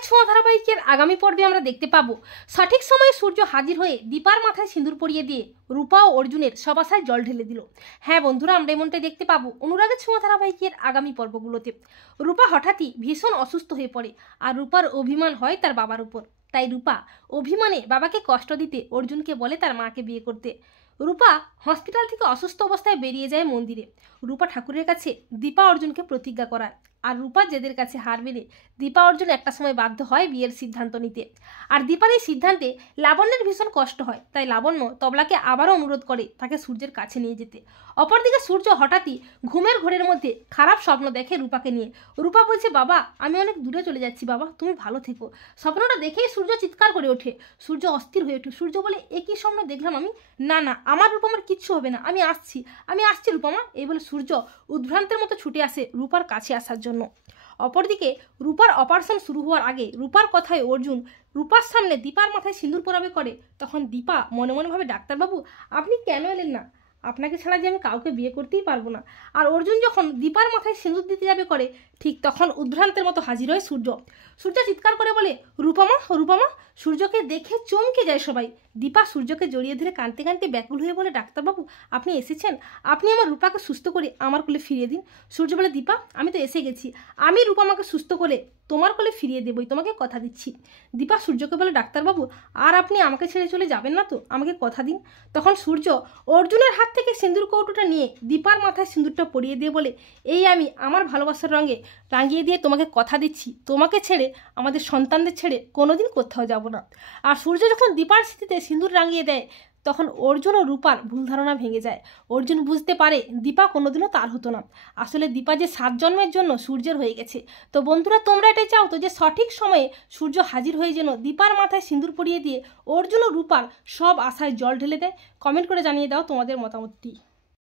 অনুরাগের ছোঁয়া ধারাবাহিকের আগামী পর্বে আমরা দেখতে পাবো সঠিক সময়ে সূর্য হাজির হয়ে দীপার মাথায় সিঁদুর পরিয়ে দিয়ে রূপা ও অর্জুনের সব আশায় জল ঢেলে দিল। হ্যাঁ বন্ধুরা, আমরা এমনটাই দেখতে পাবো অনুরাগের ছোঁয়া ধারাবাহিকের আগামী পর্বগুলোতে। রূপা হঠাৎই ভীষণ অসুস্থ হয়ে পড়ে আর রূপার অভিমান হয় তার বাবার উপর। তাই রূপা অভিমানে বাবাকে কষ্ট দিতে অর্জুনকে বলে তার মাকে বিয়ে করতে। রূপা হসপিটাল থেকে অসুস্থ অবস্থায় বেরিয়ে যায় মন্দিরে। রূপা ঠাকুরের কাছে দীপা অর্জুনকে প্রতিজ্ঞা করায়, আর রূপা জেদের কাছে হার মেনে দীপা অর্জুন একটা সময় বাধ্য হয় বিয়ের সিদ্ধান্ত নিতে। আর দীপার এই সিদ্ধান্তে লাবণ্যের ভীষণ কষ্ট হয়, তাই লাবণ্য তবলাকে আবারও অনুরোধ করে তাকে সূর্যের কাছে নিয়ে যেতে। অপরদিকে সূর্য হঠাৎই ঘুমের ঘোরের মধ্যে খারাপ স্বপ্ন দেখে রূপাকে নিয়ে। রূপা বলছে, বাবা আমি অনেক দূরে চলে যাচ্ছি, বাবা তুমি ভালো থেকো। স্বপ্নটা দেখেই সূর্য চিৎকার করে ওঠে। সূর্য অস্থির হয়ে ওঠে। সূর্য বলে, এ কি স্বপ্ন দেখলাম আমি? না না, আমার রূপমার কিচ্ছু হবে না, আমি আসছি রূপমা। এই বলে সূর্য উদ্ভ্রান্তের মতো ছুটে আসে রূপার কাছে আসার জন্য। অপরদিকে রূপার অপারেশন শুরু হওয়ার আগে রূপার কথায় অর্জুন রূপার সামনে দীপার মাথায় সিঁদুর পরাবে করে। তখন দীপা মনে মনে ভাবে, ডাক্তারবাবু আপনি কেন এলেন না? আপনাকে ছাড়া যে আমি কাউকে বিয়ে করতেই পারবো না। আর অর্জুন যখন দীপার মাথায় সিঁদুর দিতে যাবে করে, ঠিক তখন উদ্ভ্রান্তের মতো হাজির হয় সূর্য। সূর্য চিৎকার করে বলে, রূপমা রূপমা। সূর্যকে দেখে চমকে যায় সবাই। দীপা সূর্যকে জড়িয়ে ধরে কাঁদতে কাঁদতে ব্যাকুল হয়ে বলে, ডাক্তারবাবু আপনি এসেছেন, আপনি আমার রূপাকে সুস্থ করে আমার কোলে ফিরিয়ে দিন। সূর্য বলে, দীপা আমি তো এসে গেছি, আমি রূপমাকে সুস্থ করে তোমার কোলে ফিরিয়ে দেবই, তোমাকে কথা দিচ্ছি। দীপা সূর্যকে বলে, ডাক্তারবাবু আর আপনি আমাকে ছেড়ে চলে যাবেন না তো? আমাকে কথা দিন। তখন সূর্য অর্জুনের হাত থেকে সিঁদুর কৌটোটা নিয়ে দীপার মাথায় সিঁদুরটা পরিয়ে দিয়ে বলে, এই আমি আমার ভালোবাসার রঙে রাঙিয়ে দিয়ে তোমাকে কথা দিচ্ছি, তোমাকে ছেড়ে আমাদের সন্তানদের ছেড়ে কোনোদিন কোথাও যাব না। আর সূর্য যখন দীপার স্মৃতিতে সিঁদুর রাঙিয়ে দেয়, তখন অর্জুন ও রূপার ভুল ধারণা ভেঙে যায়। অর্জুন বুঝতে পারে দীপা কোনোদিনও তার হতো না। আসলে দীপা যে 7 জন্মের জন্য সূর্যের হয়ে গেছে। তো বন্ধুরা, তোমরা এটাই চাও তো যে সঠিক সময়ে সূর্য হাজির হয়ে যেন দীপার মাথায় সিঁদুর পরিয়ে দিয়ে অর্জুন ও রূপার সব আশায় জল ঢেলে দেয়? কমেন্ট করে জানিয়ে দাও তোমাদের মতামতটি।